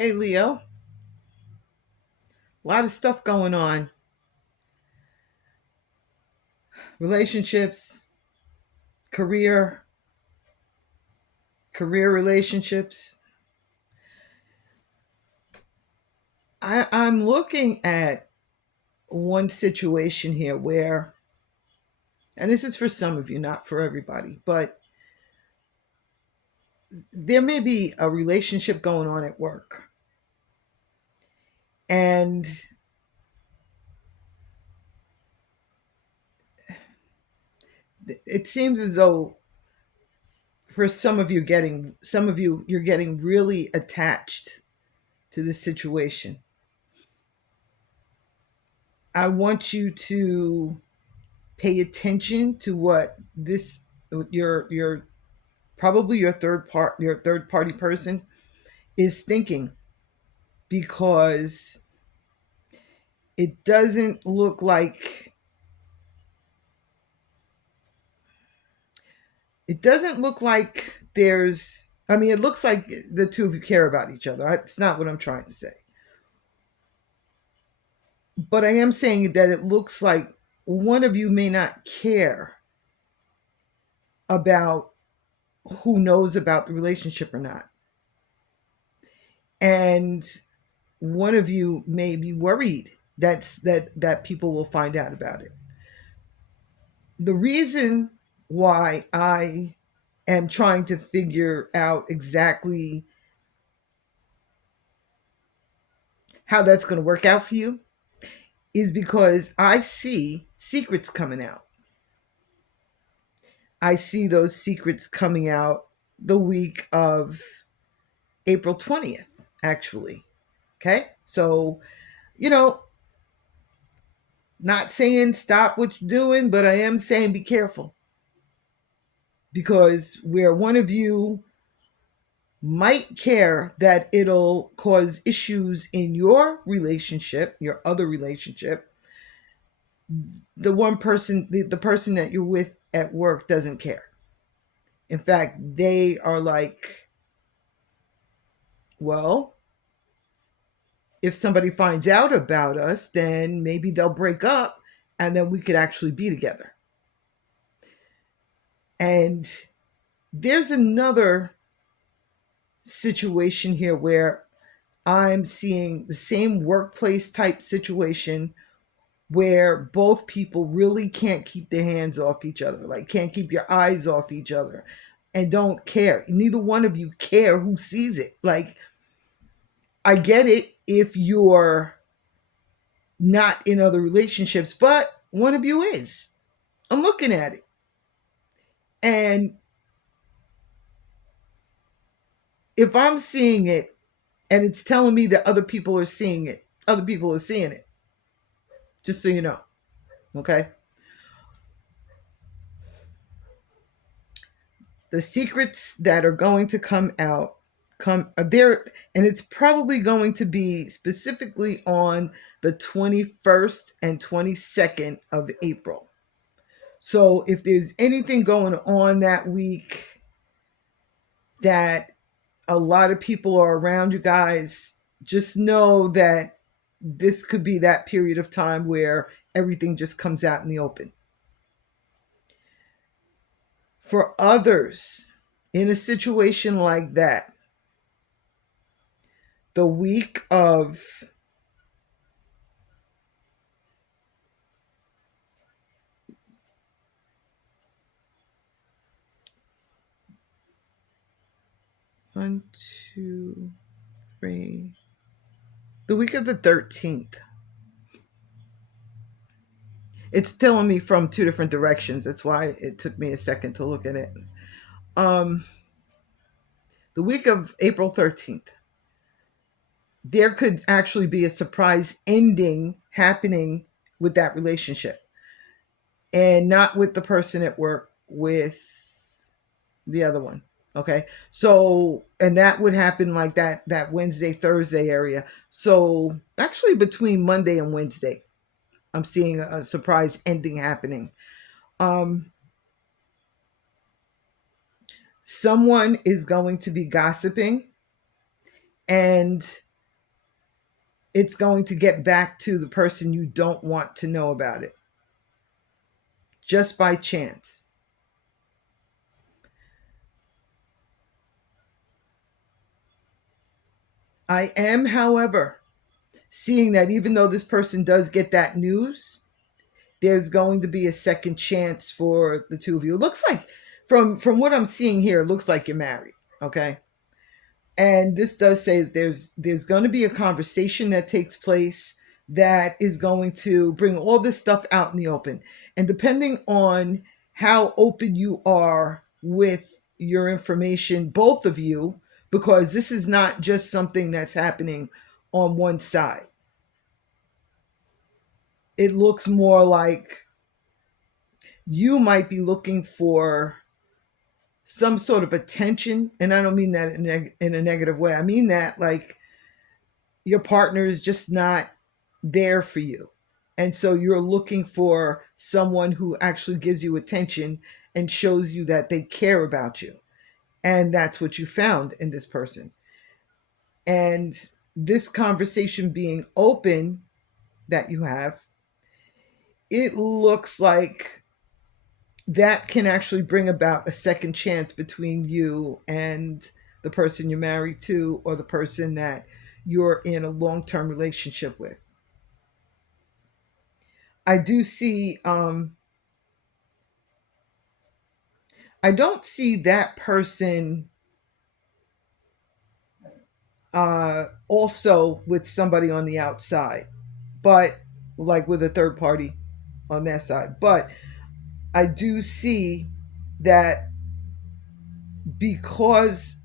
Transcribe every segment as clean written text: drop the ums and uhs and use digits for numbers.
Hey, Leo, a lot of stuff going on. Relationships, career, career relationships. I'm looking at one situation here where, and this is for some of you, not for everybody, but there may be a relationship going on at work. And it seems as though for some of you, you're getting really attached to this situation. I want you to pay attention to what this your probably your third party person is thinking, because it doesn't look like there's, I mean, it looks like the two of you care about each other. That's not what I'm trying to say, but I am saying that it looks like one of you may not care about who knows about the relationship or not, and one of you may be worried that people will find out about it. The reason why I am trying to figure out exactly how that's going to work out for you is because I see secrets coming out. I see those secrets coming out the week of April 20th, actually. Okay. So, you know, not saying stop what you're doing, but I am saying be careful, because where one of you might care that it'll cause issues in your relationship, your other relationship, the person that you're with at work doesn't care. In fact, they are like, well, if somebody finds out about us, then maybe they'll break up and then we could actually be together. And there's another situation here where I'm seeing the same workplace type situation where both people really can't keep their hands off each other, like can't keep your eyes off each other and don't care. Neither one of you care who sees it. Like, I get it if you're not in other relationships, but one of you is. I'm looking at it. And if I'm seeing it and it's telling me that other people are seeing it, other people are seeing it. Just so you know. Okay. The secrets that are going to come out come there, and it's probably going to be specifically on the 21st and 22nd of April. So if there's anything going on that week that a lot of people are around you guys, just know that this could be that period of time where everything just comes out in the open. For others in a situation like that, the week of one, two, three, the week of the 13th. It's telling me from two different directions. That's why it took me a second to look at it. Um, the week of April 13th, there could actually be a surprise ending happening with that relationship, and not with the person at work, with the other one. Okay. So, and that would happen like that Wednesday, Thursday area. So actually between Monday and Wednesday, I'm seeing a surprise ending happening. Um, Someone is going to be gossiping, and it's going to get back to the person you don't want to know about it just by chance. I am, however, seeing that even though this person does get that news, there's going to be a second chance for the two of you. It looks like, from what I'm seeing here, it looks like you're married. Okay. And this does say that there's going to be a conversation that takes place that is going to bring all this stuff out in the open. And depending on how open you are with your information, both of you, because this is not just something that's happening on one side. It looks more like you might be looking for some sort of attention. And I don't mean that in a negative way. I mean that like your partner is just not there for you. And so you're looking for someone who actually gives you attention and shows you that they care about you. And that's what you found in this person. And this conversation being open that you have, it looks like that can actually bring about a second chance between you and the person you're married to or the person that you're in a long-term relationship with. I do see I don't see that person also with somebody on the outside, but like with a third party on their side. But I do see that because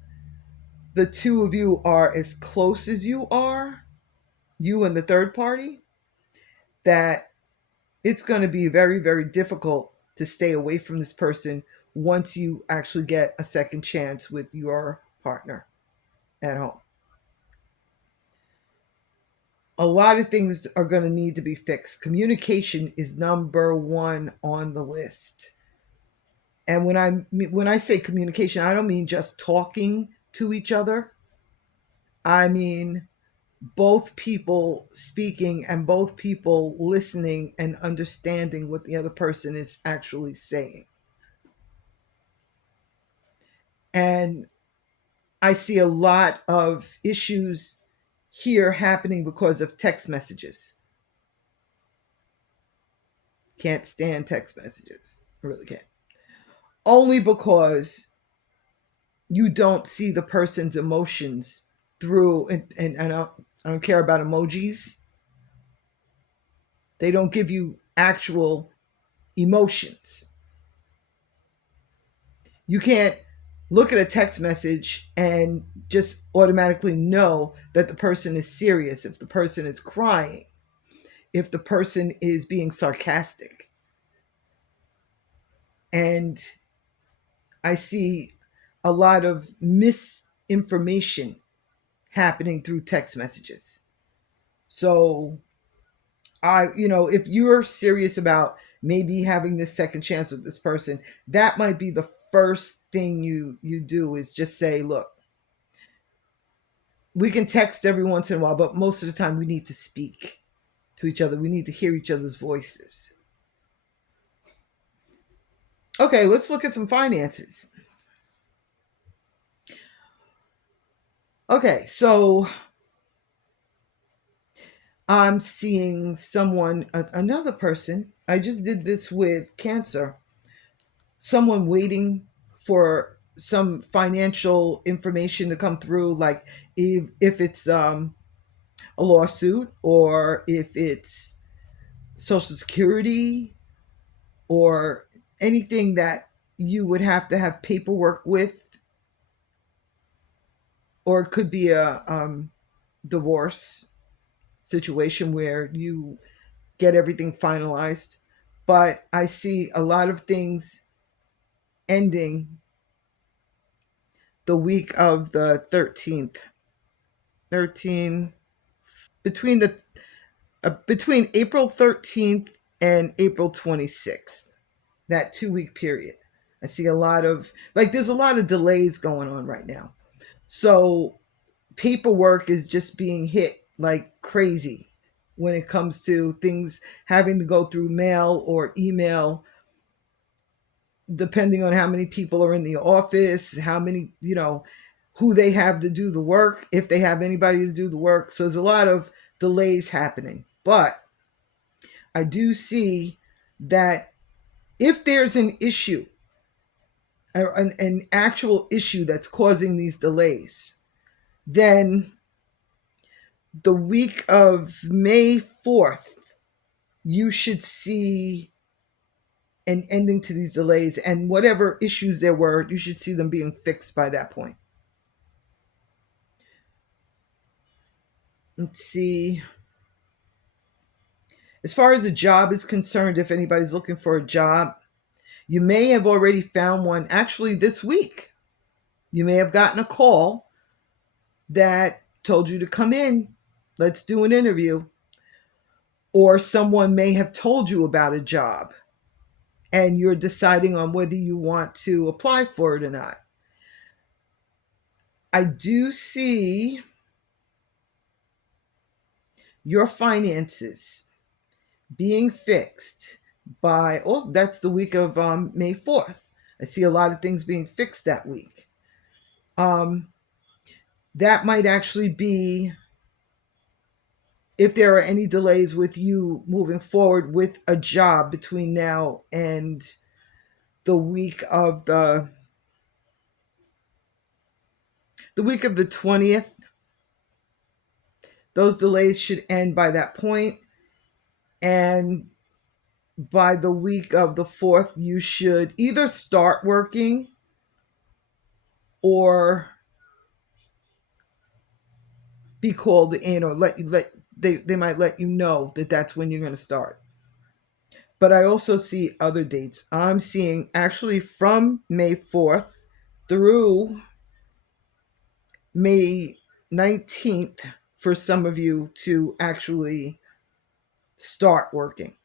the two of you are as close as you are, you and the third party, that it's going to be very, very difficult to stay away from this person once you actually get a second chance with your partner at home. A lot of things are going to need to be fixed. Communication is number one on the list. And when I say communication, I don't mean just talking to each other. I mean both people speaking and both people listening and understanding what the other person is actually saying. And I see a lot of issues here happening because of text messages. Can't stand text messages. I really can't. Only because you don't see the person's emotions through, and I don't care about emojis. They don't give you actual emotions. You can't look at a text message and just automatically know that the person is serious, if the person is crying, if the person is being sarcastic. And I see a lot of misinformation happening through text messages. So if you're serious about maybe having this second chance with this person, that might be the first thing you do is just say, look, we can text every once in a while, but most of the time we need to speak to each other. We need to hear each other's voices. Okay, let's look at some finances. Okay, so I'm seeing another person. I just did this with Cancer. Someone waiting for some financial information to come through, like if it's a lawsuit or if it's Social Security or anything that you would have to have paperwork with, or it could be a divorce situation where you get everything finalized. But I see a lot of things ending the week of the 13th. 13 between the between April 13th and April 26th. That 2 week period. I see a lot of there's a lot of delays going on right now. So paperwork is just being hit like crazy when it comes to things having to go through mail or email, depending on how many people are in the office, how many, who they have to do the work, if they have anybody to do the work. So there's a lot of delays happening. But I do see that if there's an issue, an actual issue that's causing these delays, then the week of May 4th, you should see an ending to these delays, and whatever issues there were, you should see them being fixed by that point. Let's see. As far as a job is concerned, if anybody's looking for a job, you may have already found one actually this week. You may have gotten a call that told you to come in, let's do an interview. Or someone may have told you about a job and you're deciding on whether you want to apply for it or not. I do see your finances being fixed by, oh, that's the week of May 4th. I see a lot of things being fixed that week. That might actually be, if there are any delays with you moving forward with a job between now and the week of the week of the 20th, those delays should end by that point. And by the week of the 4th, you should either start working or be called in, or they might let you know that that's when you're going to start. But I also see other dates. I'm seeing actually from May 4th through May 19th for some of you to actually start working.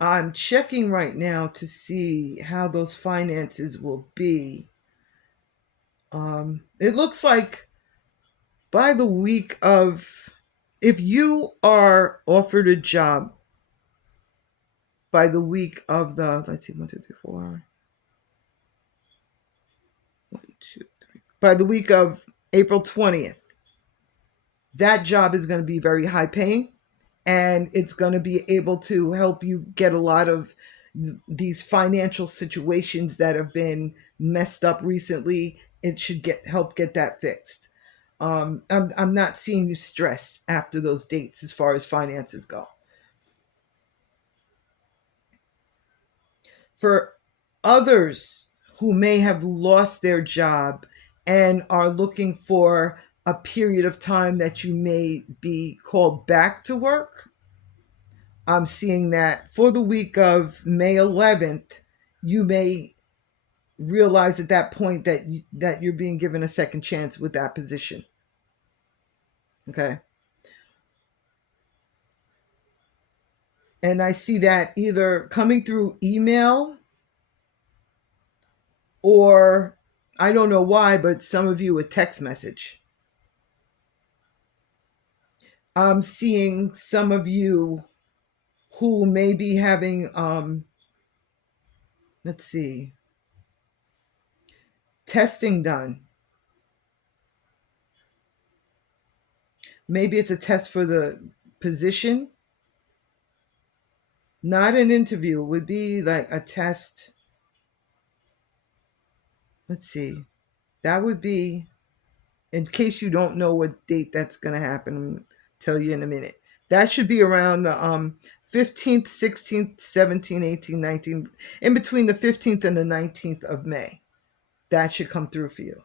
I'm checking right now to see how those finances will be. It looks like by the week of, if you are offered a job by the week of the, let's see, 1, 2, 3, 4, 1, 2, 3, by the week of April 20th, that job is going to be very high paying, and it's going to be able to help you get a lot of these financial situations that have been messed up recently. It should help get that fixed. I'm not seeing you stress after those dates as far as finances go. For others who may have lost their job and are looking for a period of time that you may be called back to work, I'm seeing that for the week of May 11th, you may realize at that point that you're being given a second chance with that position. Okay. And I see that either coming through email, or I don't know why, but some of you a text message. I'm seeing some of you who may be having, let's see, testing done. Maybe it's a test for the position, not an interview. It would be like a test. Let's see. That would be, in case you don't know what date that's going to happen, I'm going to tell you in a minute. That should be around the 15th, 16th, 17th, 18th, 19th, in between the 15th and the 19th of May. That should come through for you.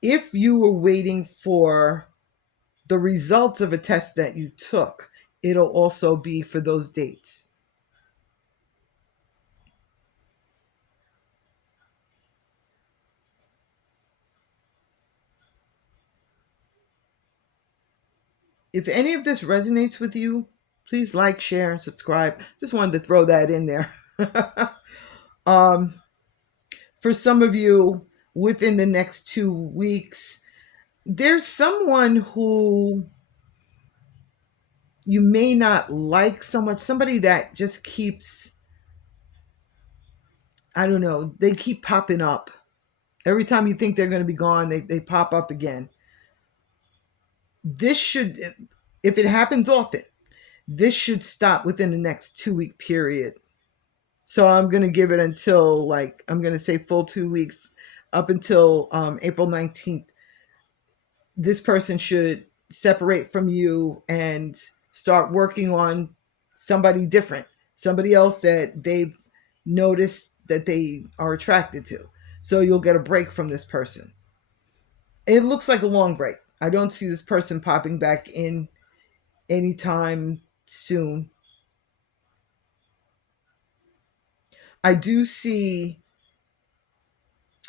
If you were waiting for the results of a test that you took, it'll also be for those dates. If any of this resonates with you, please like, share, and subscribe. Just wanted to throw that in there. um, For some of you, within the next 2 weeks, there's someone who you may not like so much, somebody that just keeps, I don't know, they keep popping up. Every time you think they're going to be gone, they pop up again. This should, if it happens often, this should stop within the next 2 week period. So I'm going to give it until, like, I'm going to say full 2 weeks, up until April 19th. This person should separate from you and start working on somebody different, somebody else that they've noticed that they are attracted to. So you'll get a break from this person. It looks like a long break. I don't see this person popping back in anytime soon. I do see,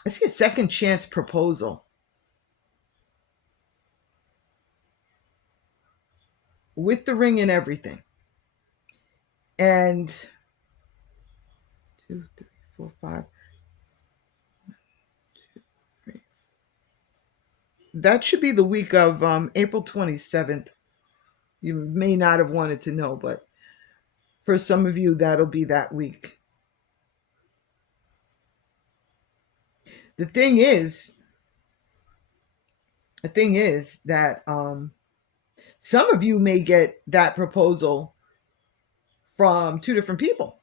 I see a second chance proposal with the ring and everything. And 2, 3, 4, 5. That should be the week of April 27th. You may not have wanted to know, but for some of you, that'll be that week. The thing is, that some of you may get that proposal from two different people.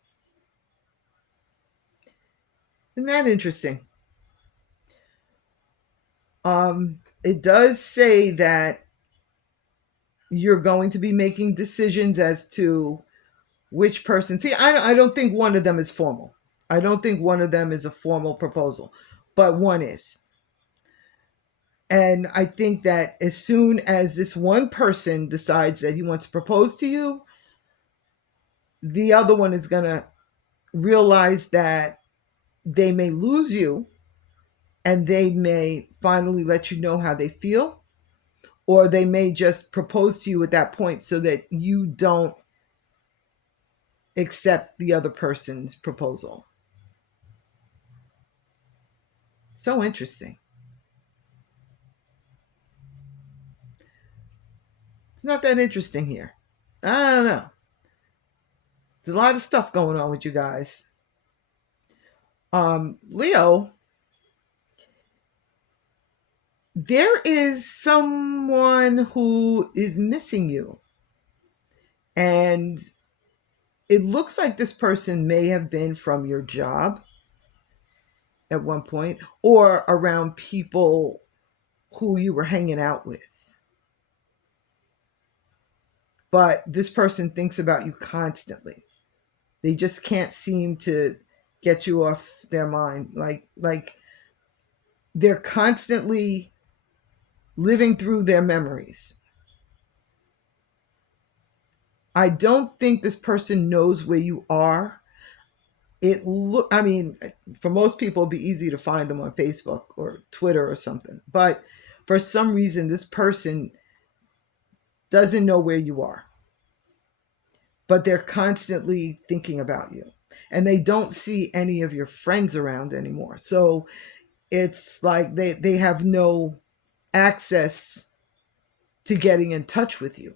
Isn't that interesting? It does say that you're going to be making decisions as to which person. See, I don't think one of them is formal. I don't think one of them is a formal proposal, but one is. And I think that as soon as this one person decides that he wants to propose to you, the other one is going to realize that they may lose you and they may finally let you know how they feel, or they may just propose to you at that point so that you don't accept the other person's proposal. So interesting. It's not that interesting here. I don't know. There's a lot of stuff going on with you guys. Leo, there is someone who is missing you. And it looks like this person may have been from your job at one point, or around people who you were hanging out with. But this person thinks about you constantly. They just can't seem to get you off their mind. Like they're constantly living through their memories. I don't think this person knows where you are. I mean, for most people, it'd be easy to find them on Facebook or Twitter or something. But for some reason, this person doesn't know where you are. But they're constantly thinking about you. And they don't see any of your friends around anymore. So it's like they have no access to getting in touch with you.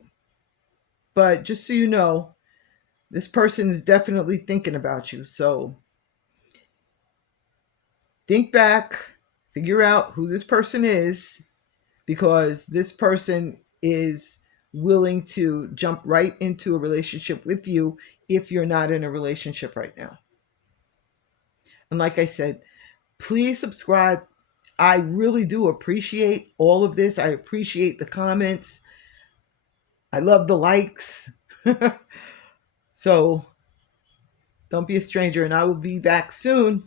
But just so you know, this person is definitely thinking about you. So think back, figure out who this person is, because this person is willing to jump right into a relationship with you if you're not in a relationship right now. And like I said, please subscribe. I really do appreciate all of this. I appreciate the comments. I love the likes. So don't be a stranger, and I will be back soon.